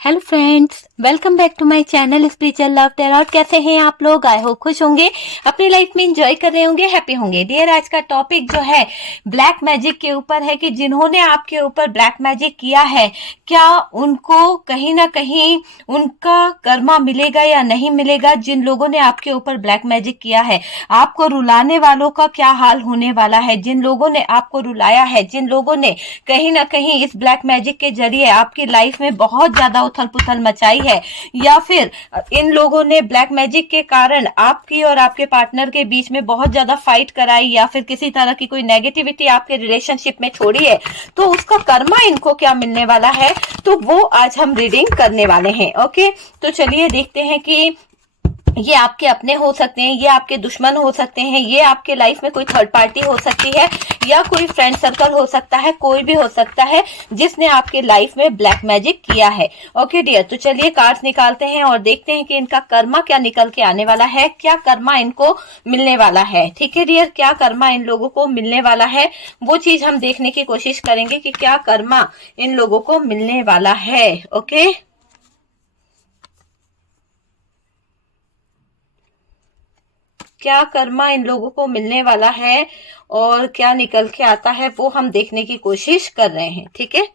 Hello friends, welcome back to my channel spiritual love tarot. कैसे हैं आप लोग? आई होप खुश होंगे, अपनी लाइफ में एंजॉय कर रहे होंगे, हैप्पी होंगे। डियर, आज का टॉपिक जो है ब्लैक मैजिक के ऊपर है कि जिन्होंने आपके ऊपर ब्लैक मैजिक किया है, क्या उनको कहीं ना कहीं उनका कर्मा मिलेगा या नहीं मिलेगा। जिन लोगों ने आपके ऊपर ब्लैक मैजिक किया है, आपको रुलाने वालों का क्या हाल होने वाला है। जिन लोगों ने आपको रुलाया है, जिन लोगों ने कहीं ना कहीं इस ब्लैक मैजिक के जरिए आपकी लाइफ में बहुत ज्यादा उथल पुथल मचाई है, या फिर इन लोगों ने ब्लैक मैजिक के कारण आपकी और आपके पार्टनर के बीच में बहुत ज्यादा फाइट कराई, या फिर किसी तरह की कोई नेगेटिविटी आपके रिलेशनशिप में छोड़ी है, तो उसका कर्मा इनको क्या मिलने वाला है, तो वो आज हम रीडिंग करने वाले हैं। ओके, तो चलिए देखते हैं कि ये आपके अपने हो सकते हैं, ये आपके दुश्मन हो सकते हैं, ये आपके लाइफ में कोई थर्ड पार्टी हो सकती है, या कोई फ्रेंड सर्कल हो सकता है, कोई भी हो सकता है जिसने आपके लाइफ में ब्लैक मैजिक किया है। ओके डियर, तो चलिए कार्ड्स निकालते हैं और देखते हैं कि इनका कर्मा क्या निकल के आने वाला है, क्या कर्मा इनको मिलने वाला है। ठीक है डियर, क्या कर्मा इन लोगों को मिलने वाला है, वो चीज हम देखने की कोशिश करेंगे कि क्या कर्मा इन लोगों को मिलने वाला है। ओके, क्या कर्मा इन लोगों को मिलने वाला है और क्या निकल के आता है, वो हम देखने की कोशिश कर रहे हैं। ठीक है,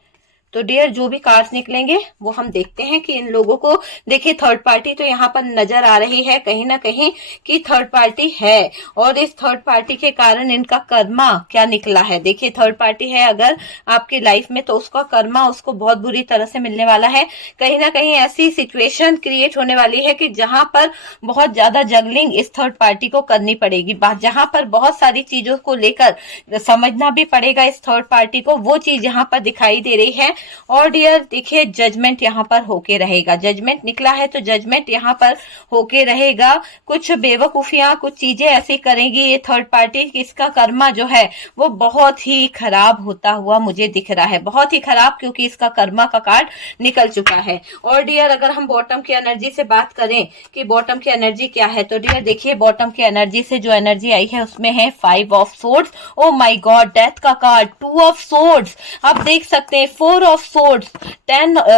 तो डियर जो भी कार्ड्स निकलेंगे वो हम देखते हैं कि इन लोगों को, देखिए थर्ड पार्टी तो यहाँ पर नजर आ रही है कहीं ना कहीं कि थर्ड पार्टी है, और इस थर्ड पार्टी के कारण इनका कर्मा क्या निकला है। देखिए थर्ड पार्टी है अगर आपकी लाइफ में, तो उसका कर्मा उसको बहुत बुरी तरह से मिलने वाला है। कहीं ना कहीं ऐसी सिचुएशन क्रिएट होने वाली है कि जहां पर बहुत ज्यादा जगलिंग इस थर्ड पार्टी को करनी पड़ेगी, जहां पर बहुत सारी चीजों को लेकर समझना भी पड़ेगा इस थर्ड पार्टी को, वो चीज यहाँ पर दिखाई दे रही है। और डियर देखिए जजमेंट यहाँ पर होके रहेगा, जजमेंट निकला है तो जजमेंट यहाँ पर होके रहेगा। कुछ बेवकूफियां, कुछ चीजें ऐसी करेंगी ये थर्ड पार्टी, इसका कर्मा जो है वो बहुत ही खराब होता हुआ मुझे दिख रहा है, बहुत ही खराब, क्योंकि इसका कर्मा का कार्ड निकल चुका है। और डियर अगर हम बॉटम की एनर्जी से बात करें कि बॉटम की एनर्जी क्या है, तो डियर देखिए बॉटम की एनर्जी से जो एनर्जी आई है उसमें है 5 of swords. Oh my God, death का कार्ड, 2 ऑफ सोर्ड्स, आप देख सकते हैं 4 ऑफ सोर्ड्स,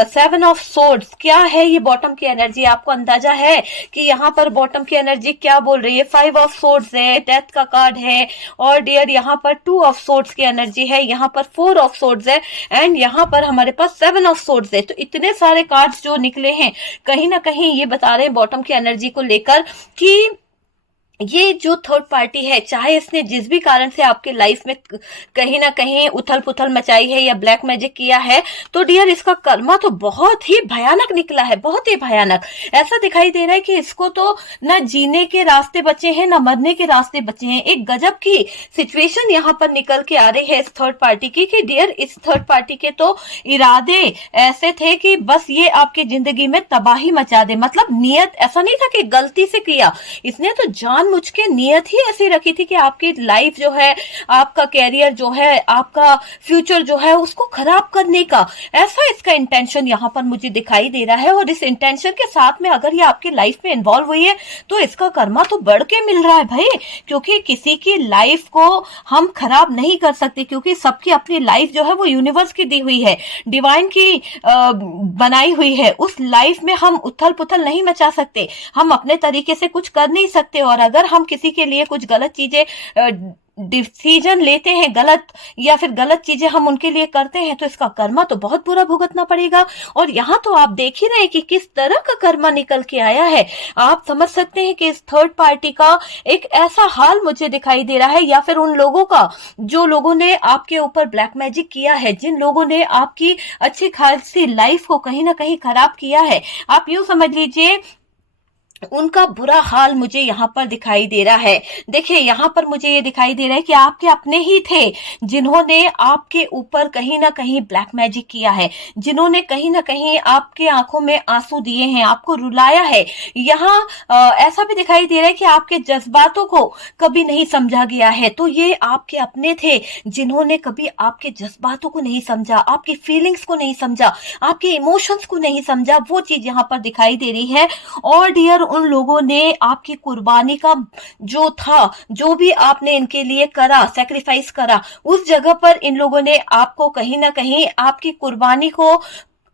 7 ऑफ सोर्ड्स। क्या है ये बॉटम की एनर्जी, आपको अंदाजा है कि यहाँ पर बॉटम की एनर्जी क्या बोल रही है। 5 ऑफ सोर्ड्स है, डेथ का कार्ड है, और डियर यहाँ पर 2 ऑफ सोर्ड्स की एनर्जी है, यहाँ पर 4 ऑफ सोर्ड्स है, एंड यहाँ पर हमारे पास 7 ऑफ सोर्ड्स है। तो इतने सारे कार्ड्स जो निकले हैं कहीं ना कहीं ये बता रहे हैं बॉटम की एनर्जी को लेकर कि ये जो थर्ड पार्टी है, चाहे इसने जिस भी कारण से आपके लाइफ में कहीं ना कहीं उथल पुथल मचाई है या ब्लैक मैजिक किया है, तो डियर इसका कर्मा तो बहुत ही भयानक निकला है, बहुत ही भयानक। ऐसा दिखाई दे रहा है कि इसको तो न जीने के रास्ते बचे हैं, न मरने के रास्ते बचे हैं। एक गजब की सिचुएशन यहाँ पर निकल के आ रही है इस थर्ड पार्टी की कि डियर इस थर्ड पार्टी के तो इरादे ऐसे थे कि बस ये आपकी जिंदगी में तबाही मचा दे। मतलब नियत ऐसा नहीं था कि गलती से किया, इसने तो जान मुझ के नियत ही ऐसी रखी थी कि आपकी लाइफ जो है, आपका कैरियर जो है, आपका फ्यूचर जो है उसको खराब करने का, ऐसा इसका इंटेंशन यहाँ पर मुझे दिखाई दे रहा है। और इस इंटेंशन के साथ में अगर ये आपकी लाइफ में इन्वॉल्व हुई है तो इसका कर्मा तो बढ़ के मिल रहा है भाई, क्योंकि किसी की लाइफ को हम खराब नहीं कर सकते, क्योंकि सबकी अपनी लाइफ जो है वो यूनिवर्स की दी हुई है, डिवाइन की बनाई हुई है। उस लाइफ में हम उथल पुथल नहीं मचा सकते, हम अपने तरीके से कुछ कर नहीं सकते, और अगर हम किसी के लिए कुछ गलत चीजें डिसीजन लेते हैं, गलत या फिर गलत चीजें हम उनके लिए करते हैं, तो इसका कर्मा तो बहुत बुरा भुगतना पड़ेगा। और यहाँ तो आप देख ही रहे हैं कि किस तरह का कर्मा निकल के आया है। आप समझ सकते हैं कि इस थर्ड पार्टी का एक ऐसा हाल मुझे दिखाई दे रहा है, या फिर उन लोगों का जो लोगों ने आपके ऊपर ब्लैक मैजिक किया है, जिन लोगों ने आपकी अच्छी खासी लाइफ को कहीं ना कहीं खराब किया है, आप यूं समझ लीजिए उनका बुरा हाल मुझे यहाँ पर दिखाई दे रहा है। देखिए यहाँ पर मुझे ये दिखाई दे रहा है कि आपके अपने ही थे जिन्होंने आपके ऊपर कहीं ना कहीं ब्लैक मैजिक किया है, जिन्होंने कहीं ना कहीं आपके आंखों में आंसू दिए हैं, आपको रुलाया है। यहाँ ऐसा भी दिखाई दे रहा है कि आपके जज्बातों को कभी नहीं समझा गया है, तो ये आपके अपने थे जिन्होंने कभी आपके जज्बातों को नहीं समझा, आपकी फीलिंग्स को नहीं समझा, आपके इमोशंस को नहीं समझा, वो चीज यहाँ पर दिखाई दे रही है। और डियर उन लोगों ने आपकी कुर्बानी का जो था, जो भी आपने इनके लिए करा, सेक्रीफाइस करा, उस जगह पर इन लोगों ने आपको कहीं ना कहीं आपकी कुर्बानी को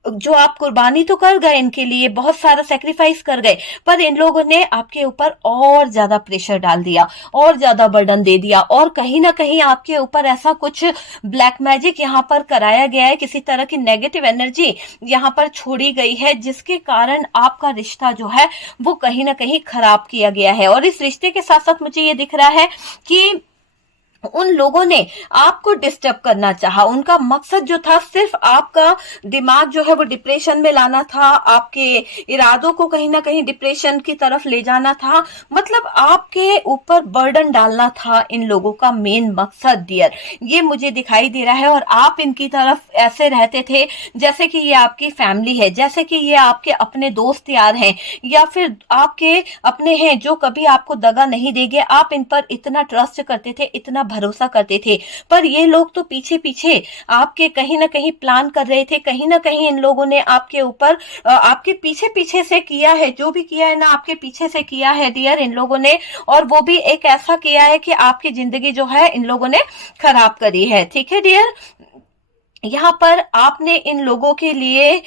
जो आप कुर्बानी तो कर गए इनके लिए, बहुत सारा सेक्रीफाइस कर गए, पर इन लोगों ने आपके ऊपर और ज्यादा प्रेशर डाल दिया, और ज्यादा बर्डन दे दिया, और कहीं ना कहीं आपके ऊपर ऐसा कुछ ब्लैक मैजिक यहाँ पर कराया गया है, किसी तरह की नेगेटिव एनर्जी यहाँ पर छोड़ी गई है, जिसके कारण आपका रिश्ता जो है वो कहीं ना कहीं खराब किया गया है। और इस रिश्ते के साथ साथ मुझे ये दिख रहा है कि उन लोगों ने आपको डिस्टर्ब करना चाहा, उनका मकसद जो था सिर्फ आपका दिमाग जो है वो डिप्रेशन में लाना था, आपके इरादों को कहीं ना कहीं डिप्रेशन की तरफ ले जाना था, मतलब आपके ऊपर बर्डन डालना था इन लोगों का मेन मकसद डियर, ये मुझे दिखाई दे रहा है। और आप इनकी तरफ ऐसे रहते थे जैसे कि ये आपकी फैमिली है, जैसे कि ये आपके अपने दोस्त यार हैं, या फिर आपके अपने हैं जो कभी आपको दगा नहीं देंगे। आप इन पर इतना ट्रस्ट करते थे, इतना भरोसा करते थे, पर ये लोग तो पीछे पीछे आपके कहीं ना कहीं प्लान कर रहे थे, कहीं ना कहीं इन लोगों ने आपके ऊपर आपके पीछे पीछे से किया है, जो भी किया है ना आपके पीछे से किया है डियर इन लोगों ने, और वो भी एक ऐसा किया है कि आपकी जिंदगी जो है इन लोगों ने खराब करी है। ठीक है डियर, यहाँ पर आपने इन लोगों के लिए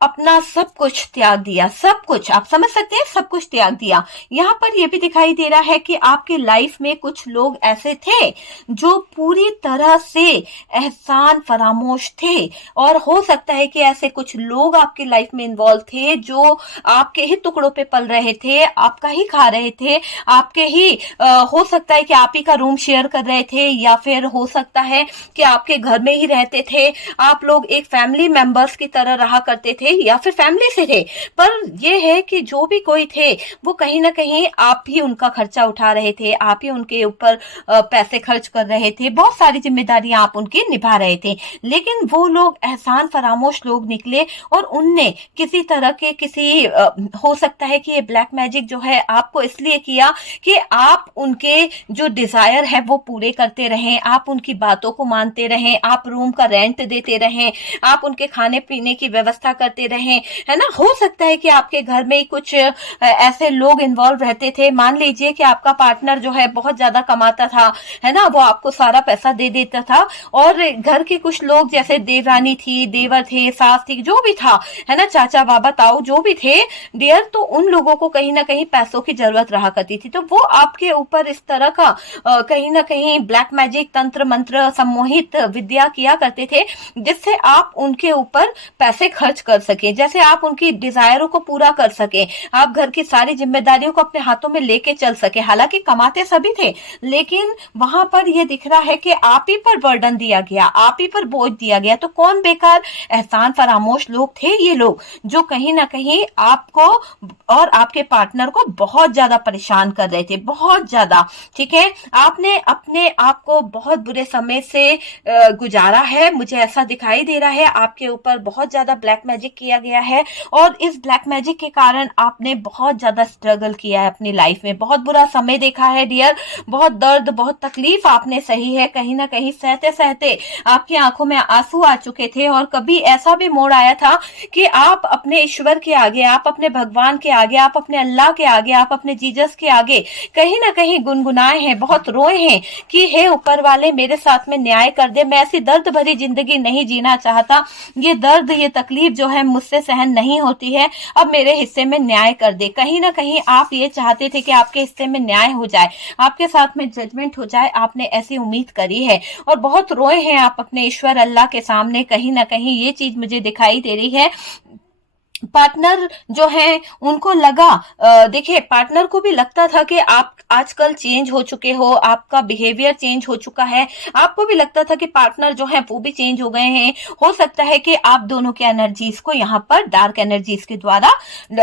अपना सब कुछ त्याग दिया, सब कुछ, आप समझ सकते हैं, सब कुछ त्याग दिया। यहाँ पर यह भी दिखाई दे रहा है कि आपके लाइफ में कुछ लोग ऐसे थे जो पूरी तरह से एहसान फरामोश थे, और हो सकता है कि ऐसे कुछ लोग आपकी लाइफ में इन्वॉल्व थे जो आपके ही टुकड़ों पे पल रहे थे, आपका ही खा रहे थे, आपके ही हो सकता है कि आप ही का रूम शेयर कर रहे थे, या फिर हो सकता है कि आपके घर में ही रहते थे, आप लोग एक फैमिली मेंबर्स की तरह रहा करते थे, या फिर फैमिली से थे। पर यह है कि जो भी कोई थे वो कहीं ना कहीं आप ही उनका खर्चा उठा रहे थे, आप ही उनके ऊपर पैसे खर्च कर रहे थे, बहुत सारी जिम्मेदारियां आप उनकी निभा रहे थे, लेकिन वो लोग एहसान फरामोश लोग निकले, और उनने किसी तरह के किसी हो सकता है कि ये ब्लैक मैजिक जो है आपको इसलिए किया कि आप उनके जो डिजायर है वो पूरे करते रहें, आप उनकी बातों को मानते रहें, आप रूम का रेंट देते रहें, आप उनके खाने पीने की व्यवस्था करते रहें, है ना। हो सकता है कि आपके घर में कुछ ऐसे लोग इन्वॉल्व रहते थे, मान लीजिए कि आपका पार्टनर जो है बहुत ज्यादा कमाता था, है ना, वो आपको सारा पैसा दे देता था, और घर के कुछ लोग जैसे देवरानी थी, देवर थे, सास थी, जो भी था, है ना, चाचा बाबा ताऊ जो भी थे डियर, तो उन लोगों को कहीं ना कहीं पैसों की जरूरत रहा करती थी, तो वो आपके ऊपर इस तरह का कहीं ना कहीं ब्लैक मैजिक, तंत्र मंत्र, सम्मोहित विद्या किया करते थे, जिससे आप उनके ऊपर पैसे खर्च कर सके, जैसे आप उनकी डिजायरों को पूरा कर सके, आप घर की सारी जिम्मेदारियों को अपने हाथों में लेके चल सके। हालांकि कमाते सभी थे, लेकिन वहां पर यह दिख रहा है कि आप ही पर बर्डन दिया गया, आप ही पर बोझ दिया गया। तो कौन बेकार एहसान फरामोश लोग थे ये लोग, जो कहीं ना कहीं आपको और आपके पार्टनर को बहुत ज्यादा परेशान कर रहे थे, बहुत ज्यादा। ठीक है, आपने अपने आप को बहुत बुरे समय से गुजारा है, मुझे ऐसा दिखाई दे रहा है। आपके ऊपर बहुत ज्यादा ब्लैक मैजिक किया गया है, और इस ब्लैक मैजिक के कारण आपने बहुत ज्यादा स्ट्रगल किया है अपनी लाइफ में, बहुत बुरा समय देखा है डियर, बहुत दर्द, बहुत तकलीफ आपने सही है, कहीं ना कहीं सहते सहते आपकी आंखों में आंसू आ चुके थे, और कभी ऐसा भी मोड़ आया था कि आप अपने ईश्वर के आगे, आप अपने भगवान के आगे, आप अपने अल्लाह के आगे, आप अपने जीसस के आगे कहीं ना कहीं गुनगुनाए हैं, बहुत रोए हैं कि हे ऊपर वाले मेरे साथ में न्याय कर दे, मैं ऐसी दर्द भरी जिंदगी नहीं जीना चाहता, ये दर्द, ये तकलीफ जो है मुझसे सहन नहीं होती है, अब मेरे हिस्से में न्याय कर दे। कहीं ना कहीं आप ये चाहते थे कि आपके हिस्से में न्याय हो जाए, आपके साथ में जजमेंट हो जाए, आपने ऐसी उम्मीद करी है, और बहुत रोए हैं आप अपने ईश्वर अल्लाह के सामने। कहीं ना कहीं ये चीज मुझे दिखाई दे रही है। पार्टनर जो है उनको लगा, देखिए पार्टनर को भी लगता था कि आप आजकल चेंज हो चुके हो, आपका बिहेवियर चेंज हो चुका है, आपको भी लगता था कि पार्टनर जो है वो भी चेंज हो गए हैं। हो सकता है कि आप दोनों के एनर्जीज को यहाँ पर डार्क एनर्जीज के द्वारा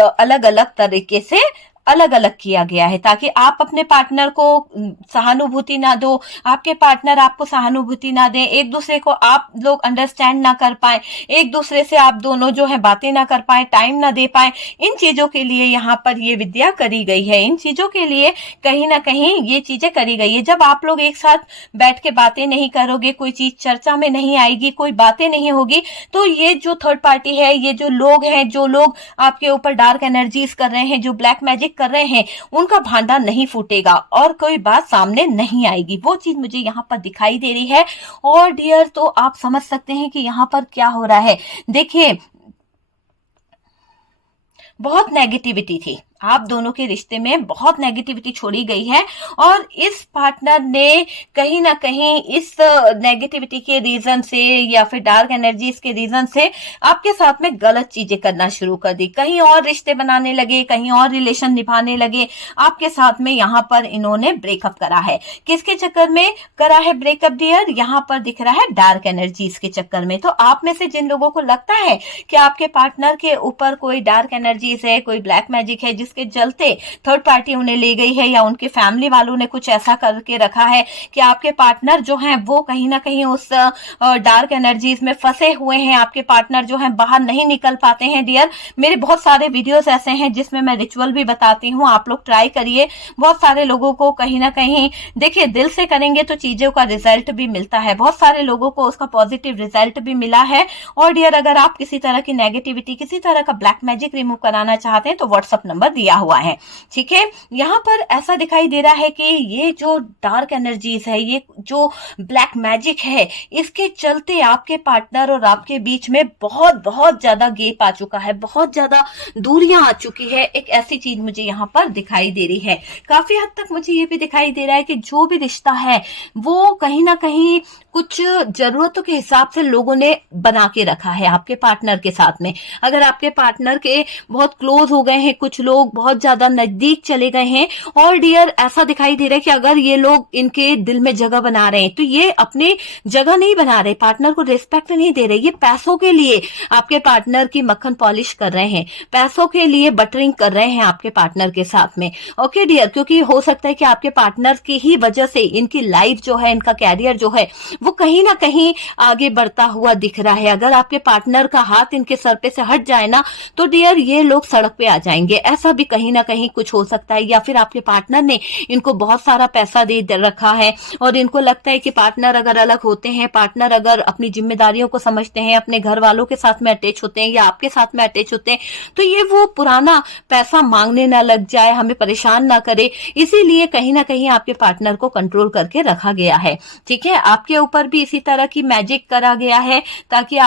अलग अलग तरीके से अलग अलग किया गया है, ताकि आप अपने पार्टनर को सहानुभूति ना दो, आपके पार्टनर आपको सहानुभूति ना दें, एक दूसरे को आप लोग अंडरस्टैंड ना कर पाए, एक दूसरे से आप दोनों जो है बातें ना कर पाए, टाइम ना दे पाए। इन चीजों के लिए यहाँ पर ये विद्या करी गई है, इन चीजों के लिए कहीं ना कहीं ये चीजें करी गई है। जब आप लोग एक साथ बैठ के बातें नहीं करोगे, कोई चीज चर्चा में नहीं आएगी, कोई बातें नहीं होगी, तो ये जो थर्ड पार्टी है, ये जो लोग हैं, जो लोग आपके ऊपर डार्क एनर्जीज कर रहे हैं, जो ब्लैक मैजिक कर रहे हैं, उनका भांडा नहीं फूटेगा और कोई बात सामने नहीं आएगी। वो चीज मुझे यहाँ पर दिखाई दे रही है। और डियर, तो आप समझ सकते हैं कि यहाँ पर क्या हो रहा है। देखिए, बहुत नेगेटिविटी थी, आप दोनों के रिश्ते में बहुत नेगेटिविटी छोड़ी गई है और इस पार्टनर ने कहीं ना कहीं इस नेगेटिविटी के रीजन से या फिर डार्क एनर्जीज के रीजन से आपके साथ में गलत चीजें करना शुरू कर दी, कहीं और रिश्ते बनाने लगे, कहीं और रिलेशन निभाने लगे, आपके साथ में यहाँ पर इन्होंने ब्रेकअप करा है। किसके चक्कर में करा है ब्रेकअप डियर? यहाँ पर दिख रहा है डार्क एनर्जीज के चक्कर में। तो आप में से जिन लोगों को लगता है कि आपके पार्टनर के ऊपर कोई डार्क एनर्जीज है, कोई ब्लैक मैजिक है जिसके चलते थर्ड पार्टी उन्हें ले गई है या उनके फैमिली वालों ने कुछ ऐसा करके रखा है कि आपके पार्टनर जो हैं वो कहीं ना कहीं उस डार्क एनर्जीज में फंसे हुए हैं, आपके पार्टनर जो हैं बाहर नहीं निकल पाते हैं डियर। मेरे बहुत सारे वीडियोस ऐसे हैं जिसमें मैं रिचुअल भी बताती हूँ, आप लोग ट्राई करिए। बहुत सारे लोगों को कहीं ना कहीं देखिए दिल से करेंगे तो चीजों का रिजल्ट भी मिलता है, बहुत सारे लोगों को उसका पॉजिटिव रिजल्ट भी मिला है। और डियर अगर आप किसी तरह की नेगेटिविटी, किसी तरह का ब्लैक मैजिक रिमूव कराना चाहते हैं तो व्हाट्सएप नंबर दिया हुआ है, ठीक है। यहाँ पर ऐसा दिखाई दे रहा है कि ये जो डार्क एनर्जीज है, ये जो ब्लैक मैजिक है, इसके चलते आपके पार्टनर और आपके बीच में बहुत बहुत ज्यादा गैप आ चुका है, बहुत ज्यादा दूरियां आ चुकी है। एक ऐसी चीज मुझे यहाँ पर दिखाई दे रही है। काफी हद तक मुझे ये भी दिखाई दे रहा है कि जो भी रिश्ता है वो कहीं ना कहीं कुछ जरूरतों के हिसाब से लोगों ने बना के रखा है आपके पार्टनर के साथ में। अगर आपके पार्टनर के बहुत क्लोज हो गए हैं कुछ लोग, बहुत ज्यादा नजदीक चले गए हैं, और डियर ऐसा दिखाई दे रहा है कि अगर ये लोग इनके दिल में जगह बना रहे हैं तो ये अपने जगह नहीं बना रहे, पार्टनर को रिस्पेक्ट नहीं दे रहे, ये पैसों के लिए आपके पार्टनर की मक्खन पॉलिश कर रहे हैं, पैसों के लिए बटरिंग कर रहे हैं आपके पार्टनर के साथ में। ओके डियर, क्योंकि हो सकता है कि आपके पार्टनर की ही वजह से इनकी लाइफ जो है, इनका कैरियर जो है वो कहीं ना कहीं आगे बढ़ता हुआ दिख रहा है। अगर आपके पार्टनर का हाथ इनके सर पे से हट जाए ना तो डियर ये लोग सड़क पे आ जाएंगे, ऐसा भी कहीं ना कहीं कुछ हो सकता है। या फिर आपके पार्टनर ने इनको बहुत सारा पैसा दे रखा है और इनको लगता है कि पार्टनर अगर अलग होते हैं, पार्टनर अगर अपनी जिम्मेदारियों को समझते हैं, अपने घर वालों के साथ में अटैच होते हैं या आपके साथ में अटैच होते हैं, तो ये वो पुराना पैसा मांगने ना लग जाए, हमें परेशान ना करे, इसीलिए कहीं ना कहीं आपके पार्टनर को कंट्रोल करके रखा गया है, ठीक है। आपके ऊपर भी इसी तरह की मैजिक करा गया है ताकि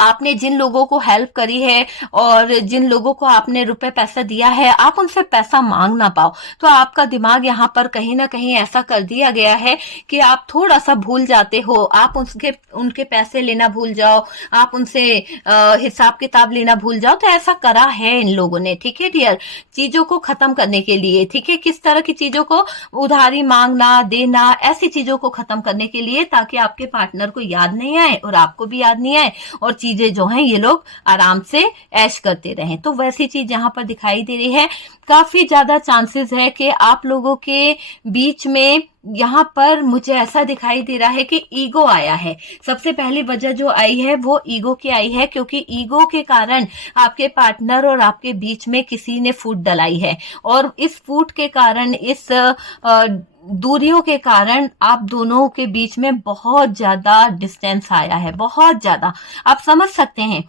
आपने जिन लोगों को हेल्प करी है और जिन लोगों को आपने रुपए पैसा दिया है, आप उनसे पैसा मांग ना पाओ। तो आपका दिमाग यहाँ पर कहीं ना कहीं ऐसा कर दिया गया है कि आप थोड़ा सा भूल जाते हो, आप उनके पैसे लेना भूल जाओ, आप उनसे हिसाब किताब लेना भूल जाओ। तो ऐसा करा है इन लोगों ने, ठीक है डियर, चीजों को खत्म करने के लिए, ठीक है। किस तरह की चीजों को? उधारी मांगना, देना, ऐसी चीजों को खत्म करने के लिए, ताकि आपके पार्टनर को याद नहीं आए और आपको भी याद नहीं आए और चीजें जो हैं ये लोग आराम से ऐश करते रहें। तो वैसी चीज यहाँ पर दिखाई दे रही है। काफी ज्यादा चांसेस है कि आप लोगों के बीच में यहाँ पर मुझे ऐसा दिखाई दे रहा है कि ईगो आया है। सबसे पहली वजह जो आई है वो ईगो की आई है, क्योंकि ईगो के कारण आपके पार्टनर और आपके बीच में किसी ने फूट डलाई है और इस फूट के कारण, इस दूरियों के कारण आप दोनों के बीच में बहुत ज्यादा डिस्टेंस आया है, बहुत ज्यादा। आप समझ सकते हैं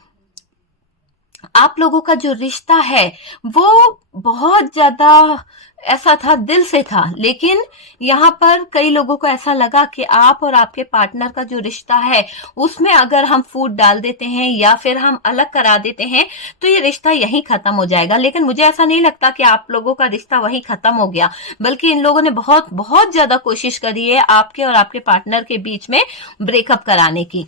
आप लोगों का जो रिश्ता है वो बहुत ज्यादा ऐसा था, दिल से था, लेकिन यहाँ पर कई लोगों को ऐसा लगा कि आप और आपके पार्टनर का जो रिश्ता है उसमें अगर हम फूट डाल देते हैं या फिर हम अलग करा देते हैं तो ये रिश्ता यहीं खत्म हो जाएगा। लेकिन मुझे ऐसा नहीं लगता कि आप लोगों का रिश्ता वहीं खत्म हो गया, बल्कि इन लोगों ने बहुत बहुत ज्यादा कोशिश करी है आपके और आपके पार्टनर के बीच में ब्रेकअप कराने की।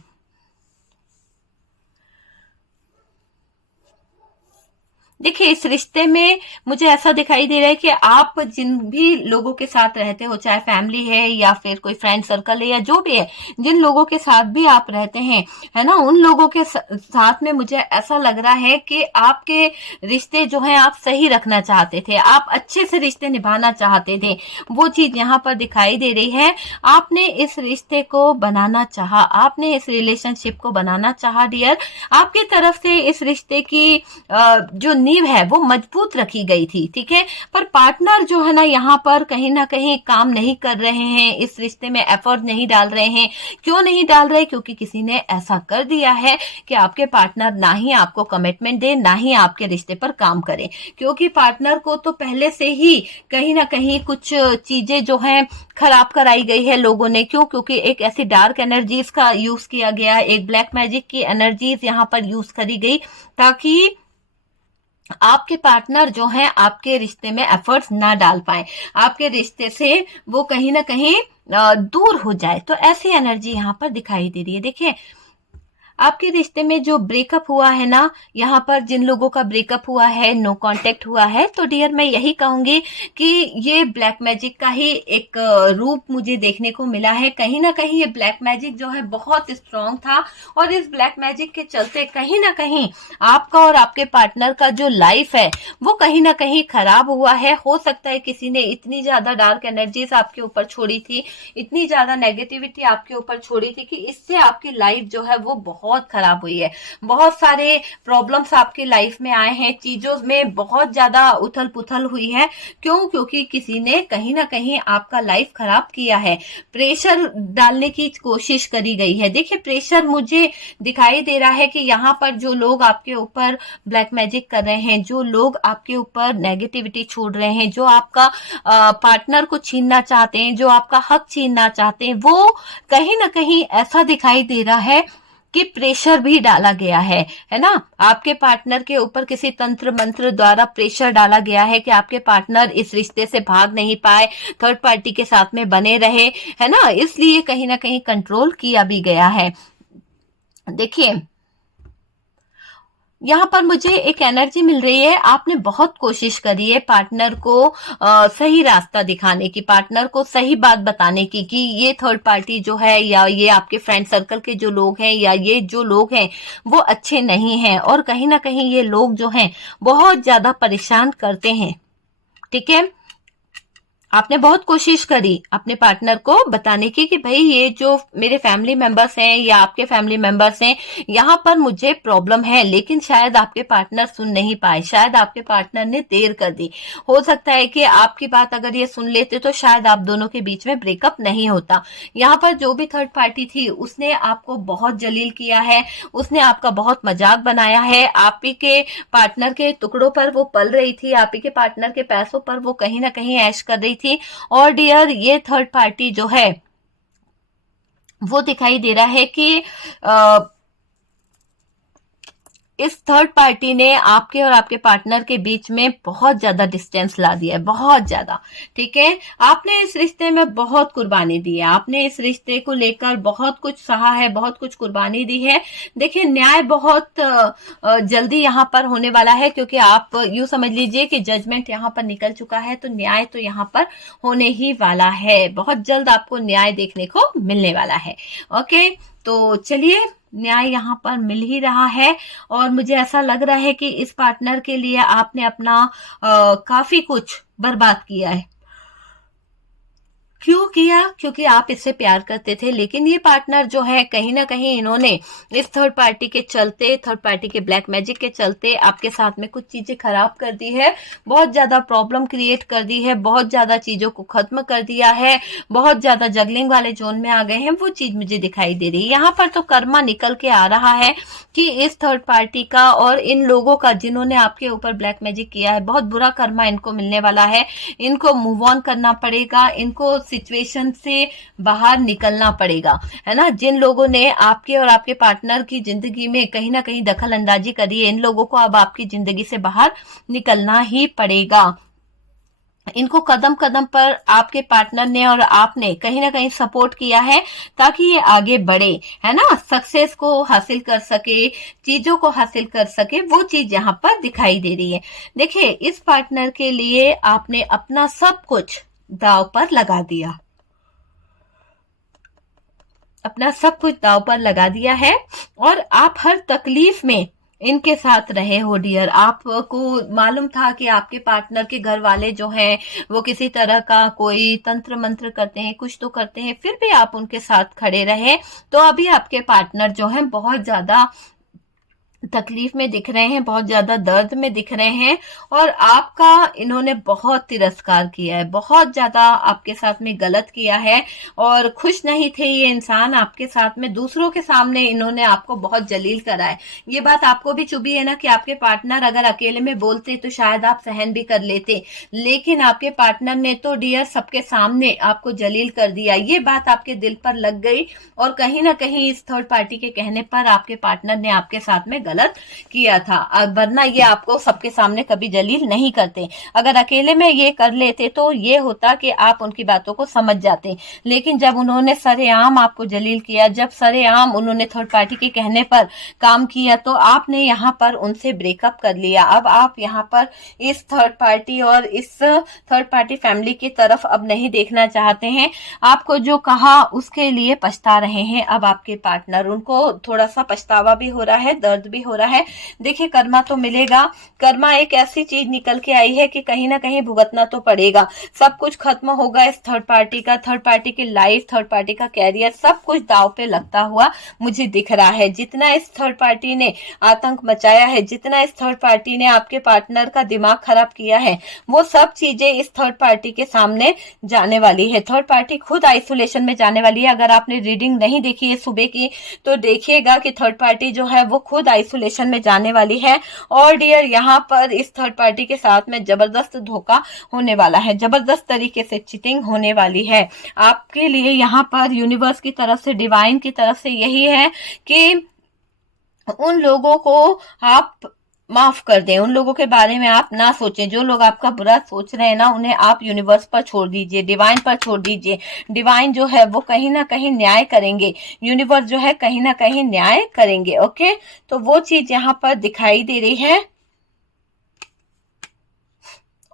देखिए इस रिश्ते में मुझे ऐसा दिखाई दे रहा है कि आप जिन भी लोगों के साथ रहते हो, चाहे फैमिली है या फिर कोई फ्रेंड सर्कल है या जो भी है, जिन लोगों के साथ भी आप रहते हैं, है ना, उन लोगों के साथ में मुझे ऐसा लग रहा है कि आपके रिश्ते जो हैं आप सही रखना चाहते थे, आप अच्छे से रिश्ते निभाना चाहते थे, वो चीज यहाँ पर दिखाई दे रही है। आपने इस रिश्ते को बनाना चाहा, आपने इस रिलेशनशिप को बनाना चाहा डियर। आपकी तरफ से इस रिश्ते की जो नींव है वो मजबूत रखी गई थी, ठीक है। पर पार्टनर जो है ना यहाँ पर कहीं ना कहीं काम नहीं कर रहे हैं, इस रिश्ते में एफर्ट नहीं डाल रहे हैं। क्यों नहीं डाल रहे? क्योंकि किसी ने ऐसा कर दिया है कि आपके पार्टनर ना ही आपको कमिटमेंट दे, ना ही आपके रिश्ते पर काम करे, क्योंकि पार्टनर को तो पहले से ही कहीं ना कहीं कुछ चीजें जो है खराब कराई गई है लोगों ने। क्यों? क्योंकि एक ऐसी डार्क एनर्जीज का यूज किया गया, एक ब्लैक मैजिक की एनर्जीज यहाँ पर यूज करी गई ताकि आपके पार्टनर जो है आपके रिश्ते में एफर्ट्स ना डाल पाए, आपके रिश्ते से वो कहीं ना कहीं दूर हो जाए। तो ऐसी एनर्जी यहाँ पर दिखाई दे रही है। देखिए, आपके रिश्ते में जो ब्रेकअप हुआ है ना, यहाँ पर जिन लोगों का ब्रेकअप हुआ है, नो कांटेक्ट हुआ है, तो डियर मैं यही कहूंगी कि ये ब्लैक मैजिक का ही एक रूप मुझे देखने को मिला है। कहीं ना कहीं ये ब्लैक मैजिक जो है बहुत स्ट्रांग था, और इस ब्लैक मैजिक के चलते कहीं ना कहीं आपका और आपके पार्टनर का जो लाइफ है वो कहीं ना कहीं खराब हुआ है। हो सकता है किसी ने इतनी ज्यादा डार्क एनर्जीज आपके ऊपर छोड़ी थी, इतनी ज्यादा नेगेटिविटी आपके ऊपर छोड़ी थी कि इससे आपकी लाइफ जो है वो बहुत खराब हुई है। बहुत सारे प्रॉब्लम्स आपकी लाइफ में आए हैं, चीजों में बहुत ज्यादा उथल पुथल हुई है। क्यों? क्योंकि किसी ने कहीं ना कहीं आपका लाइफ खराब किया है, प्रेशर डालने की कोशिश करी गई है। देखिए, प्रेशर मुझे दिखाई दे रहा है कि यहाँ पर जो लोग आपके ऊपर ब्लैक मैजिक कर रहे हैं, जो लोग आपके ऊपर नेगेटिविटी छोड़ रहे हैं, जो आपका पार्टनर को छीनना चाहते हैं, जो आपका हक छीनना चाहते हैं, वो कहीं ना कहीं ऐसा दिखाई दे रहा है कि प्रेशर भी डाला गया है ना। आपके पार्टनर के ऊपर किसी तंत्र मंत्र द्वारा प्रेशर डाला गया है कि आपके पार्टनर इस रिश्ते से भाग नहीं पाए, थर्ड पार्टी के साथ में बने रहे, है ना। इसलिए कहीं ना कहीं कंट्रोल किया भी गया है। देखिए, यहाँ पर मुझे एक एनर्जी मिल रही है, आपने बहुत कोशिश करी है पार्टनर को सही रास्ता दिखाने की, पार्टनर को सही बात बताने की कि ये थर्ड पार्टी जो है, या ये आपके फ्रेंड सर्कल के जो लोग हैं, या ये जो लोग हैं वो अच्छे नहीं हैं, और कहीं ना कहीं ये लोग जो हैं बहुत ज्यादा परेशान करते हैं। ठीक है, आपने बहुत कोशिश करी अपने पार्टनर को बताने की कि भाई ये जो मेरे फैमिली मेंबर्स हैं या आपके फैमिली मेंबर्स हैं, यहाँ पर मुझे प्रॉब्लम है, लेकिन शायद आपके पार्टनर सुन नहीं पाए, शायद आपके पार्टनर ने देर कर दी। हो सकता है कि आपकी बात अगर ये सुन लेते तो शायद आप दोनों के बीच में ब्रेकअप नहीं होता। यहाँ पर जो भी थर्ड पार्टी थी उसने आपको बहुत जलील किया है, उसने आपका बहुत मजाक बनाया है, आप ही के पार्टनर के टुकड़ों पर वो पल रही थी, आप ही के पार्टनर के पैसों पर वो कहीं ना कहीं ऐश कर रही थी। और डियर, ये थर्ड पार्टी जो है वो दिखाई दे रहा है कि इस थर्ड पार्टी ने आपके और आपके पार्टनर के बीच में बहुत ज्यादा डिस्टेंस ला दिया है, बहुत ज्यादा। ठीक है, आपने इस रिश्ते में बहुत कुर्बानी दी है, आपने इस रिश्ते को लेकर बहुत कुछ सहा है, बहुत कुछ कुर्बानी दी है। देखिए, न्याय बहुत जल्दी यहाँ पर होने वाला है, क्योंकि आप यूं समझ लीजिए कि जजमेंट यहाँ पर निकल चुका है, तो न्याय तो यहाँ पर होने ही वाला है। बहुत जल्द आपको न्याय देखने को मिलने वाला है। ओके, तो चलिए, न्याय यहाँ पर मिल ही रहा है, और मुझे ऐसा लग रहा है कि इस पार्टनर के लिए आपने अपना काफी कुछ बर्बाद किया है। क्यों किया? क्योंकि आप इससे प्यार करते थे, लेकिन ये पार्टनर जो है कहीं ना कहीं इन्होंने इस थर्ड पार्टी के चलते, थर्ड पार्टी के ब्लैक मैजिक के चलते आपके साथ में कुछ चीजें खराब कर दी है, बहुत ज्यादा प्रॉब्लम क्रिएट कर दी है, बहुत ज्यादा चीजों को खत्म कर दिया है, बहुत ज्यादा जगलिंग वाले जोन में आ गए हैं। वो चीज मुझे दिखाई दे रही है यहाँ पर। तो कर्मा निकल के आ रहा है कि इस थर्ड पार्टी का और इन लोगों का जिन्होंने आपके ऊपर ब्लैक मैजिक किया है, बहुत बुरा कर्मा इनको मिलने वाला है। इनको मूव ऑन करना पड़ेगा, इनको सिचुएशन से बाहर निकलना पड़ेगा, है ना। जिन लोगों ने आपके और आपके पार्टनर की जिंदगी में कहीं ना कहीं दखल अंदाजी करी है, इन लोगों को अब आपकी जिंदगी से बाहर निकलना ही पड़ेगा। इनको कदम कदम पर आपके पार्टनर ने और आपने कहीं ना कहीं सपोर्ट किया है ताकि ये आगे बढ़े, है ना, सक्सेस को हासिल कर सके, चीजों को हासिल कर सके। वो चीज यहाँ पर दिखाई दे रही है। देखिए, इस पार्टनर के लिए आपने अपना सब कुछ दांव पर लगा दिया, अपना सब कुछ दांव पर लगा दिया है, और आप हर तकलीफ में इनके साथ रहे हो डियर। आपको मालूम था कि आपके पार्टनर के घर वाले जो हैं वो किसी तरह का कोई तंत्र मंत्र करते हैं, कुछ तो करते हैं, फिर भी आप उनके साथ खड़े रहे। तो अभी आपके पार्टनर जो हैं बहुत ज्यादा तकलीफ में दिख रहे हैं, बहुत ज्यादा दर्द में दिख रहे हैं, और आपका इन्होंने बहुत तिरस्कार किया है, बहुत ज्यादा आपके साथ में गलत किया है, और खुश नहीं थे ये इंसान आपके साथ में। दूसरों के सामने इन्होंने आपको बहुत जलील करा है। ये बात आपको भी चुभी है ना कि आपके पार्टनर अगर अकेले में बोलते तो शायद आप सहन भी कर लेते, लेकिन आपके पार्टनर ने तो डियर सबके सामने आपको जलील कर दिया। ये बात आपके दिल पर लग गई, और कहीं ना कहीं इस थर्ड पार्टी के कहने पर आपके पार्टनर ने आपके साथ में गलत किया था। वरना ये आपको सबके सामने कभी जलील नहीं करते। अगर अकेले में ये कर लेते तो ये होता कि आप उनकी बातों को समझ जाते, लेकिन जब उन्होंने सरेआम आपको जलील किया, जब सरेआम उन्होंने थर्ड पार्टी के कहने पर काम किया, तो आपने यहाँ पर उनसे ब्रेकअप कर लिया। अब आप यहाँ पर इस थर्ड पार्टी और इस थर्ड पार्टी फैमिली की तरफ अब नहीं देखना चाहते हैं। आपको जो कहा उसके लिए पछता रहे हैं अब आपके पार्टनर। उनको थोड़ा सा पछतावा भी हो रहा है, दर्द भी हो रहा है। देखिए कर्मा तो मिलेगा। कर्मा एक ऐसी चीज निकल के आई है कि कहीं ना कहीं भुगतना तो पड़ेगा। सब कुछ खत्म होगा इस थर्ड पार्टी का, थर्ड पार्टी की लाइफ, थर्ड पार्टी का कैरियर, सब कुछ दाव पे लगता हुआ मुझे दिख रहा है। जितना इस थर्ड पार्टी ने आतंक मचाया है, जितना इस थर्ड पार्टी ने आपके पार्टनर का दिमाग खराब किया है, वो सब चीजें इस थर्ड पार्टी के सामने जाने वाली है। थर्ड पार्टी खुद आइसोलेशन में जाने वाली है। अगर आपने रीडिंग नहीं देखी है सुबह की तो देखिएगा कि थर्ड पार्टी जो है वो खुद आइसोलेशन में जाने वाली है। और डियर यहाँ पर इस थर्ड पार्टी के साथ में जबरदस्त धोखा होने वाला है, जबरदस्त तरीके से चीटिंग होने वाली है आपके लिए। यहाँ पर यूनिवर्स की तरफ से, डिवाइन की तरफ से यही है कि उन लोगों को आप माफ कर दें, उन लोगों के बारे में आप ना सोचें। जो लोग आपका बुरा सोच रहे हैं ना, उन्हें आप यूनिवर्स पर छोड़ दीजिए, डिवाइन पर छोड़ दीजिए। डिवाइन जो है वो कहीं ना कहीं न्याय करेंगे, यूनिवर्स जो है कहीं ना कहीं न्याय करेंगे। ओके, तो वो चीज यहाँ पर दिखाई दे रही है।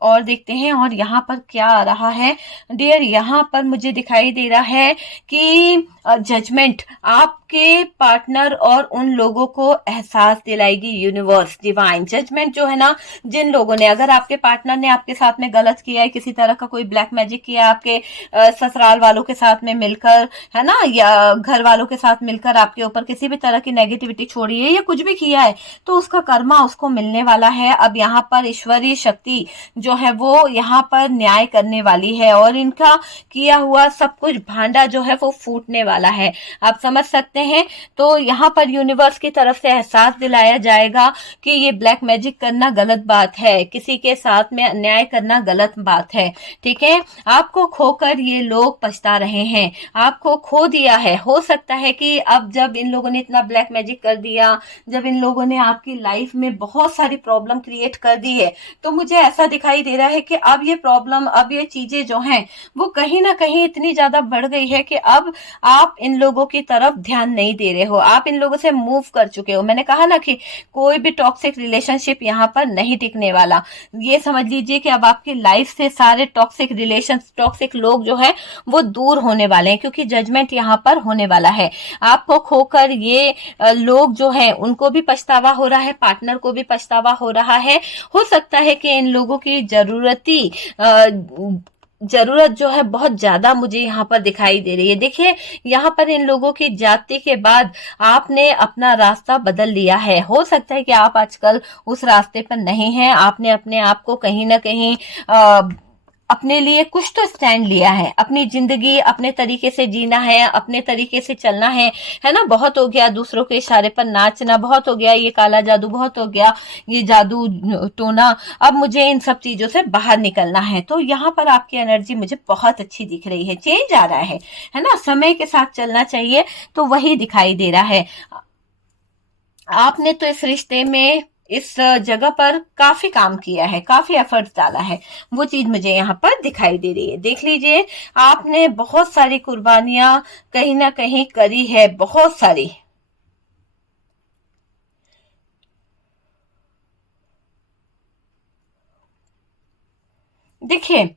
और देखते हैं और यहाँ पर क्या आ रहा है डियर। यहाँ पर मुझे दिखाई दे रहा है कि जजमेंट आपके पार्टनर और उन लोगों को एहसास दिलाएगी यूनिवर्स, डिवाइन। जजमेंट जो है ना, जिन लोगों ने, अगर आपके पार्टनर ने आपके साथ में गलत किया है, किसी तरह का कोई ब्लैक मैजिक किया आपके ससुराल वालों के साथ में मिलकर, है ना, या घर वालों के साथ मिलकर आपके ऊपर किसी भी तरह की नेगेटिविटी छोड़ी है या कुछ भी किया है, तो उसका कर्मा उसको मिलने वाला है। अब यहाँ पर ईश्वरीय शक्ति जो है वो यहाँ पर न्याय करने वाली है और इनका किया हुआ सब कुछ भांडा जो है वो फूटने वाला है। आप समझ सकते हैं। तो यहाँ पर यूनिवर्स की तरफ से एहसास दिलाया जाएगा कि ये ब्लैक मैजिक करना गलत बात है, किसी के साथ में अन्याय करना गलत बात है। ठीक है, आपको खोकर ये लोग पछता रहे हैं, आपको खो दिया है। हो सकता है कि अब जब इन लोगों ने इतना ब्लैक मैजिक कर दिया, जब इन लोगों ने आपकी लाइफ में बहुत सारी प्रॉब्लम क्रिएट कर दी है, तो मुझे ऐसा दिखाई दे रहा है कि अब ये प्रॉब्लम, अब ये चीजें जो हैं वो कहीं ना कहीं इतनी ज्यादा बढ़ गई है कि अब आप इन लोगों की तरफ ध्यान नहीं दे रहे हो, आप इन लोगों से मूव कर चुके हो। मैंने कहा ना कि कोई भी टॉक्सिक रिलेशनशिप यहाँ पर नहीं टिकने वाला। ये समझ लीजिए कि अब आपकी लाइफ से सारे टॉक्सिक रिलेशन, टॉक्सिक लोग जो है वो दूर होने वाले हैं, क्योंकि जजमेंट यहाँ पर होने वाला है। आपको खोकर ये लोग जो है उनको भी पछतावा हो रहा है, पार्टनर को भी पछतावा हो रहा है। हो सकता है कि इन लोगों की जरूरत जो है बहुत ज्यादा मुझे यहाँ पर दिखाई दे रही है। देखिए यहाँ पर इन लोगों की जाति के बाद आपने अपना रास्ता बदल लिया है। हो सकता है कि आप आजकल उस रास्ते पर नहीं हैं, आपने अपने आप को कहीं ना कहीं अपने लिए कुछ तो स्टैंड लिया है, अपनी जिंदगी अपने तरीके से जीना है, अपने तरीके से चलना है ना। बहुत हो गया दूसरों के इशारे पर नाचना, बहुत हो गया ये काला जादू, बहुत हो गया ये जादू टोना। अब मुझे इन सब चीजों से बाहर निकलना है। तो यहाँ पर आपकी एनर्जी मुझे बहुत अच्छी दिख रही है, चेंज आ रहा है ना, समय के साथ चलना चाहिए, तो वही दिखाई दे रहा है। आपने तो इस रिश्ते में, इस जगह पर काफी काम किया है, काफी एफर्ट्स डाला है, वो चीज मुझे यहाँ पर दिखाई दे रही है। देख लीजिए, आपने बहुत सारी कुर्बानियां कहीं ना कहीं करी है, बहुत सारी। देखिए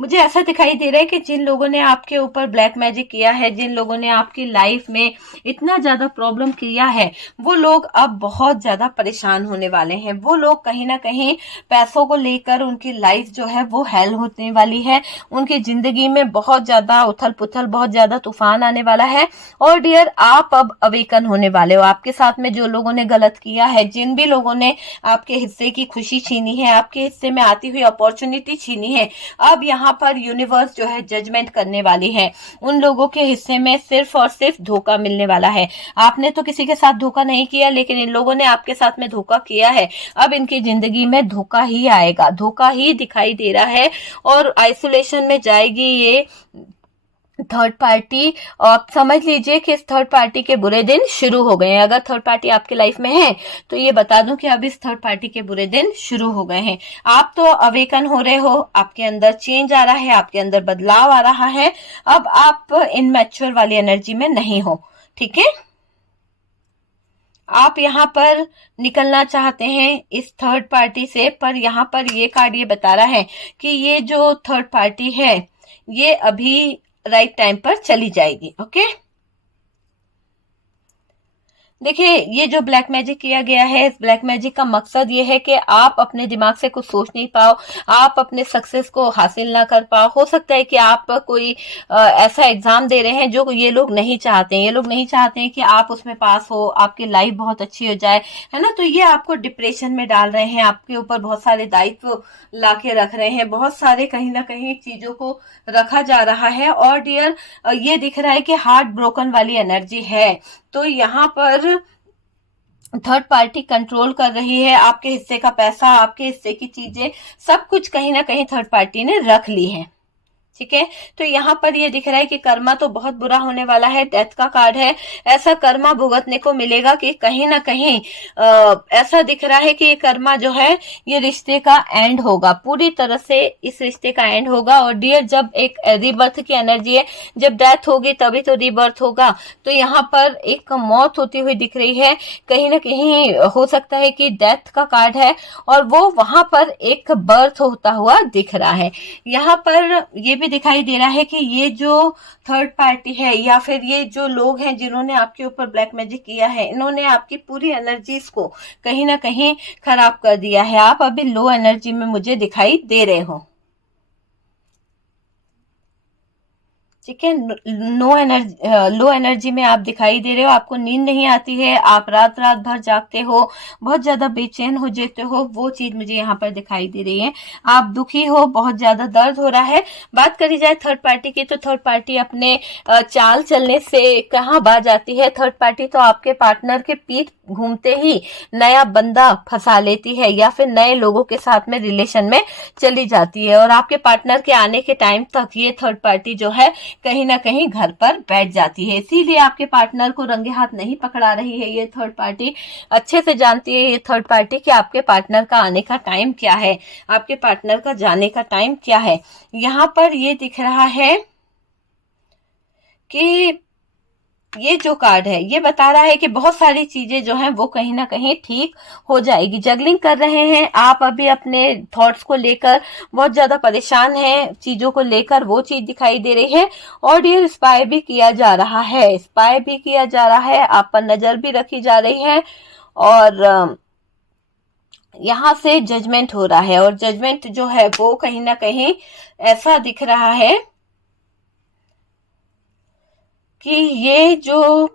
मुझे ऐसा दिखाई दे रहा है कि जिन लोगों ने आपके ऊपर ब्लैक मैजिक किया है, जिन लोगों ने आपकी लाइफ में इतना ज्यादा प्रॉब्लम किया है, वो लोग अब बहुत ज्यादा परेशान होने वाले हैं। वो लोग कहीं ना कहीं पैसों को लेकर, उनकी लाइफ जो है वो हेल होने वाली है, उनकी जिंदगी में बहुत ज्यादा उथल पुथल, बहुत ज्यादा तूफान आने वाला है। और डियर आप अब अवेकन होने वाले हो। आपके साथ में जो लोगों ने गलत किया है, जिन भी लोगों ने आपके हिस्से की खुशी छीनी है, आपके हिस्से में आती हुई अपॉर्चुनिटी छीनी है, अब यहाँ पर यूनिवर्स जो है जजमेंट करने वाली है। उन लोगों के हिस्से में सिर्फ और सिर्फ धोखा मिलने वाला है। आपने तो किसी के साथ धोखा नहीं किया, लेकिन इन लोगों ने आपके साथ में धोखा किया है। अब इनकी जिंदगी में धोखा ही आएगा, धोखा ही दिखाई दे रहा है। और आइसोलेशन में जाएगी ये थर्ड पार्टी, आप समझ लीजिए कि इस थर्ड पार्टी के बुरे दिन शुरू हो गए हैं। अगर थर्ड पार्टी आपके लाइफ में है तो ये बता दूं कि अब इस थर्ड पार्टी के बुरे दिन शुरू हो गए हैं। आप तो अवेकन हो रहे हो, आपके अंदर चेंज आ रहा है, आपके अंदर बदलाव आ रहा है। अब आप इनमैच्योर वाली एनर्जी में नहीं हो, ठीक है। आप यहाँ पर निकलना चाहते हैं इस थर्ड पार्टी से, पर यहाँ पर ये कार्ड ये बता रहा है कि ये जो थर्ड पार्टी है ये अभी राइट टाइम पर चली जाएगी। ओके, देखिए ये जो ब्लैक मैजिक किया गया है, इस ब्लैक मैजिक का मकसद ये है कि आप अपने दिमाग से कुछ सोच नहीं पाओ, आप अपने सक्सेस को हासिल ना कर पाओ। हो सकता है कि आप कोई ऐसा एग्जाम दे रहे हैं जो ये लोग नहीं चाहते हैं। ये लोग नहीं चाहते हैं कि आप उसमें पास हो, आपकी लाइफ बहुत अच्छी हो जाए, है ना। तो ये आपको डिप्रेशन में डाल रहे हैं, आपके ऊपर बहुत सारे दायित्व लाके रख रहे हैं, बहुत सारे कहीं ना कहीं चीजों को रखा जा रहा है। और डियर ये दिख रहा है कि हार्ट ब्रोकन वाली एनर्जी है। तो यहाँ पर थर्ड पार्टी कंट्रोल कर रही है, आपके हिस्से का पैसा, आपके हिस्से की चीजें, सब कुछ कहीं ना कहीं थर्ड पार्टी ने रख ली है, ठीक है। तो यहाँ पर ये दिख रहा है कि कर्मा तो बहुत बुरा होने वाला है, डेथ का कार्ड है। ऐसा कर्मा भुगतने को मिलेगा कि कहीं ना कहीं ऐसा दिख रहा है कि ये कर्मा जो है ये रिश्ते का एंड होगा, पूरी तरह से इस रिश्ते का एंड होगा। और डियर जब एक रीबर्थ की एनर्जी है, जब डेथ होगी तभी तो रीबर्थ होगा। तो यहाँ पर एक मौत होती हुई दिख रही है, कहीं ना कहीं हो सकता है कि डेथ का कार्ड है और वो वहां पर एक बर्थ होता हुआ दिख रहा है। यहाँ पर ये भी दिखाई दे रहा है कि ये जो थर्ड पार्टी है या फिर ये जो लोग हैं जिन्होंने आपके ऊपर ब्लैक मैजिक किया है, इन्होंने आपकी पूरी एनर्जीज को कहीं ना कहीं खराब कर दिया है। आप अभी लो एनर्जी में मुझे दिखाई दे रहे हो, ठीक है। लो एनर्जी में आप दिखाई दे रहे हो, आपको नींद नहीं आती है, आप रात रात भर जागते हो, बहुत ज्यादा बेचैन हो जाते हो, वो चीज मुझे यहाँ पर दिखाई दे रही है। आप दुखी हो, बहुत ज्यादा दर्द हो रहा है। बात करी जाए थर्ड पार्टी की तो थर्ड पार्टी अपने चाल चलने से कहाँ बाज आती है। थर्ड पार्टी तो आपके पार्टनर के पीठ घूमते ही नया बंदा फंसा लेती है या फिर नए लोगों के साथ में रिलेशन में चली जाती है। और आपके पार्टनर के आने के टाइम तक ये थर्ड पार्टी जो है कहीं ना कहीं घर पर बैठ जाती है। इसीलिए आपके पार्टनर को रंगे हाथ नहीं पकड़ा रही है ये थर्ड पार्टी। अच्छे से जानती है ये थर्ड पार्टी कि आपके पार्टनर का आने का टाइम क्या है, आपके पार्टनर का जाने का टाइम क्या है। यहाँ पर ये दिख रहा है कि ये जो कार्ड है ये बता रहा है कि बहुत सारी चीजें जो हैं वो कहीं ना कहीं ठीक हो जाएगी। जगलिंग कर रहे हैं आप अभी अपने थॉट्स को लेकर, बहुत ज्यादा परेशान हैं चीजों को लेकर, वो चीज दिखाई दे रही है। और ये स्पाई भी किया जा रहा है, स्पाई भी किया जा रहा है, आप पर नजर भी रखी जा रही है। और यहाँ से जजमेंट हो रहा है और जजमेंट जो है वो कहीं ना कहीं ऐसा दिख रहा है कि ये जो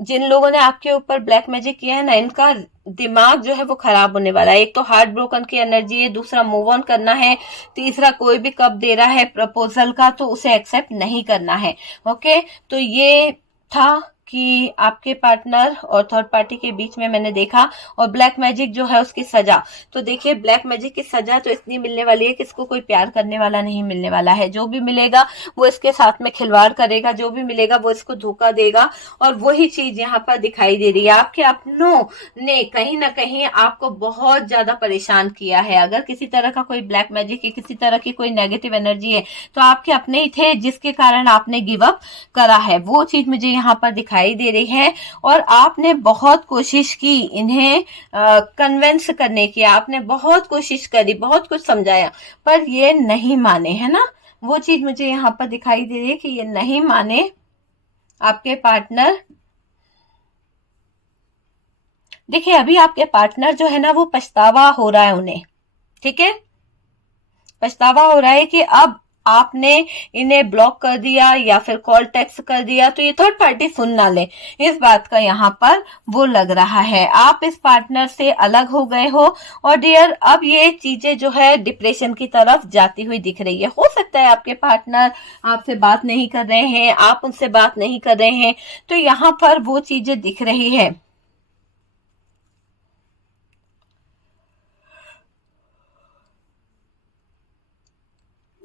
जिन लोगों ने आपके ऊपर ब्लैक मैजिक किया है ना, इनका दिमाग जो है वो खराब होने वाला है। एक तो हार्ट ब्रोकन की एनर्जी है, दूसरा मूव ऑन करना है, तीसरा कोई भी कप दे रहा है प्रपोजल का तो उसे एक्सेप्ट नहीं करना है। ओके, तो ये था कि आपके पार्टनर और थर्ड पार्टी के बीच में मैंने देखा। और ब्लैक मैजिक जो है उसकी सजा, तो देखिए ब्लैक मैजिक की सजा तो इतनी मिलने वाली है कि इसको कोई प्यार करने वाला नहीं मिलने वाला है। जो भी मिलेगा वो इसके साथ में खिलवाड़ करेगा, जो भी मिलेगा वो इसको धोखा देगा। और वही चीज यहाँ पर दिखाई दे रही है, आपके अपनों ने कहीं ना कहीं आपको बहुत ज्यादा परेशान किया है। अगर किसी तरह का कोई ब्लैक मैजिक है, किसी तरह की कोई नेगेटिव एनर्जी है तो आपके अपने ही थे जिसके कारण आपने गिव अप करा है, वो चीज मुझे यहाँ पर दिखाई दे रही है। और आपने बहुत कोशिश की इन्हें कन्विंस करने की, आपने बहुत कोशिश करी, बहुत कुछ समझाया, पर ये नहीं माने, है ना। वो चीज मुझे यहाँ पर दिखाई दे रही है कि ये नहीं माने आपके पार्टनर। देखिए अभी आपके पार्टनर जो है ना वो पछतावा हो रहा है उन्हें, ठीक है, पछतावा हो रहा है कि अब आपने इन्हें ब्लॉक कर दिया या फिर कॉल टेक्स्ट कर दिया तो ये थर्ड पार्टी सुन ना ले, इस बात का यहाँ पर वो लग रहा है। आप इस पार्टनर से अलग हो गए हो और डियर अब ये चीजें जो है डिप्रेशन की तरफ जाती हुई दिख रही है। हो सकता है आपके पार्टनर आपसे बात नहीं कर रहे हैं, आप उनसे बात नहीं कर रहे हैं, तो यहाँ पर वो चीजें दिख रही है।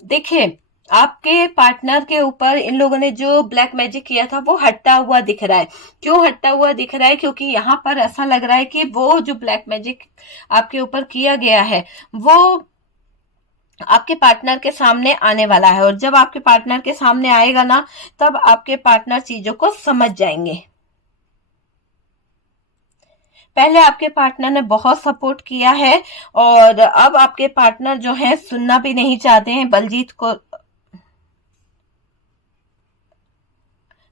देखिए आपके पार्टनर के ऊपर इन लोगों ने जो ब्लैक मैजिक किया था वो हटता हुआ दिख रहा है। क्यों हटता हुआ दिख रहा है? क्योंकि यहाँ पर ऐसा लग रहा है कि वो जो ब्लैक मैजिक आपके ऊपर किया गया है वो आपके पार्टनर के सामने आने वाला है, और जब आपके पार्टनर के सामने आएगा ना, तब आपके पार्टनर चीजों को समझ जाएंगे। पहले आपके पार्टनर ने बहुत सपोर्ट किया है, और अब आपके पार्टनर जो है सुनना भी नहीं चाहते हैं बलजीत को।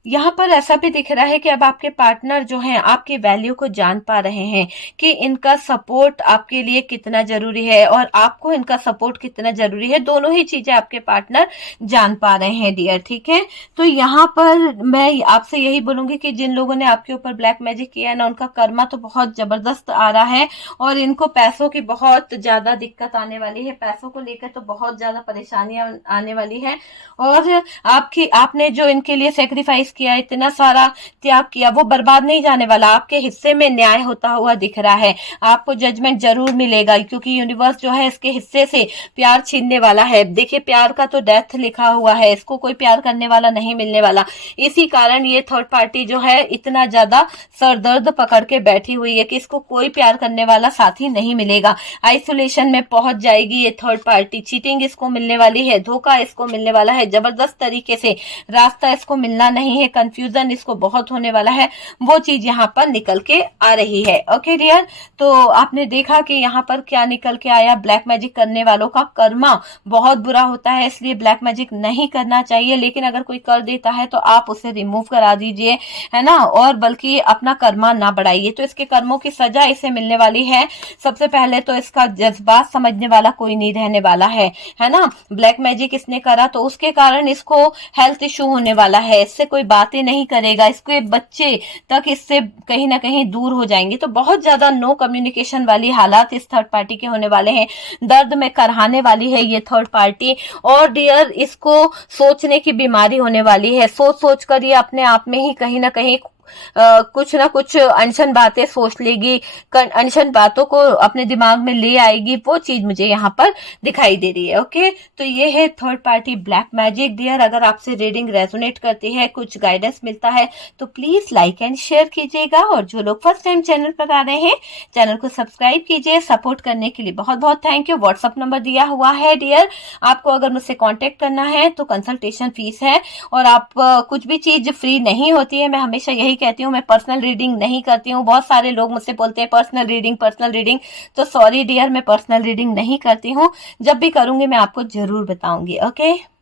यहाँ पर ऐसा भी दिख रहा है कि अब आपके पार्टनर जो हैं आपकी वैल्यू को जान पा रहे हैं कि इनका सपोर्ट आपके लिए कितना जरूरी है और आपको इनका सपोर्ट कितना जरूरी है। दोनों ही चीजें आपके पार्टनर जान पा रहे हैं डियर, ठीक है। तो यहाँ पर मैं आपसे यही बोलूंगी कि जिन लोगों ने आपके ऊपर ब्लैक मैजिक किया है ना, उनका कर्मा तो बहुत जबरदस्त आ रहा है, और इनको पैसों की बहुत ज्यादा दिक्कत आने वाली है। पैसों को लेकर तो बहुत ज्यादा परेशानियां आने वाली है, और आपने जो इनके लिए सेक्रीफाइस किया, इतना सारा त्याग किया, वो बर्बाद नहीं जाने वाला। आपके हिस्से में न्याय होता हुआ दिख रहा है। आपको जजमेंट जरूर मिलेगा, क्योंकि यूनिवर्स जो है इसके हिस्से से प्यार छीनने वाला है। देखिए, प्यार का तो डेथ लिखा हुआ है, इसको कोई प्यार करने वाला नहीं मिलने वाला। इसी कारण ये थर्ड पार्टी जो है इतना ज्यादा सरदर्द पकड़ के बैठी हुई है कि इसको कोई प्यार करने वाला साथी नहीं मिलेगा। आइसोलेशन में पहुंच जाएगी ये थर्ड पार्टी। चीटिंग इसको मिलने वाली है, धोखा इसको मिलने वाला है, जबरदस्त तरीके से रास्ता इसको मिलना नहीं है, कंफ्यूजन इसको बहुत होने वाला है। वो चीज यहाँ पर निकल के आ रही है। ओके डियर, तो आपने देखा कि यहाँ पर क्या निकल के आया। ब्लैक मैजिक करने वालों का कर्मा बहुत बुरा होता है, इसलिए ब्लैक मैजिक नहीं करना चाहिए। लेकिन अगर कोई कर देता है तो आप उसे रिमूव करा दीजिए, है ना, और बल्कि अपना कर्मा ना बढ़ाइए। तो इसके कर्मों की सजा इसे मिलने वाली है। सबसे पहले तो इसका जज्बात समझने वाला कोई नहीं रहने वाला है ना। ब्लैक मैजिक इसने करा तो उसके कारण इसको हेल्थ इश्यू होने वाला है, इससे कोई बातें नहीं करेगा, इसके बच्चे तक इससे कहीं ना कहीं दूर हो जाएंगे। तो बहुत ज्यादा नो कम्युनिकेशन वाली हालात इस थर्ड पार्टी के होने वाले हैं। दर्द में करहाने वाली है ये थर्ड पार्टी, और डियर इसको सोचने की बीमारी होने वाली है। सोच सोच कर ये अपने आप में ही कहीं ना कहीं कुछ ना कुछ अनशन बातें सोच लेगी, अनशन बातों को अपने दिमाग में ले आएगी। वो चीज मुझे यहाँ पर दिखाई दे रही है। ओके, तो ये है third party black magic. Dear, अगर आपसे रीडिंग रेजोनेट करती है, कुछ गाइडेंस मिलता है, तो प्लीज लाइक एंड शेयर कीजिएगा। और जो लोग फर्स्ट टाइम चैनल पर आ रहे हैं, चैनल को सब्सक्राइब कीजिए। सपोर्ट करने के लिए बहुत बहुत थैंक यू। व्हाट्सअप नंबर दिया हुआ है डियर, आपको अगर मुझसे कॉन्टेक्ट करना है तो कंसल्टेशन फीस है, और आप कुछ भी चीज फ्री नहीं होती है। मैं हमेशा यही कहती हूँ, मैं पर्सनल रीडिंग नहीं करती हूँ। बहुत सारे लोग मुझसे बोलते हैं पर्सनल रीडिंग, तो सॉरी डियर, मैं पर्सनल रीडिंग नहीं करती हूँ। जब भी करूंगी मैं आपको जरूर बताऊंगी। ओके।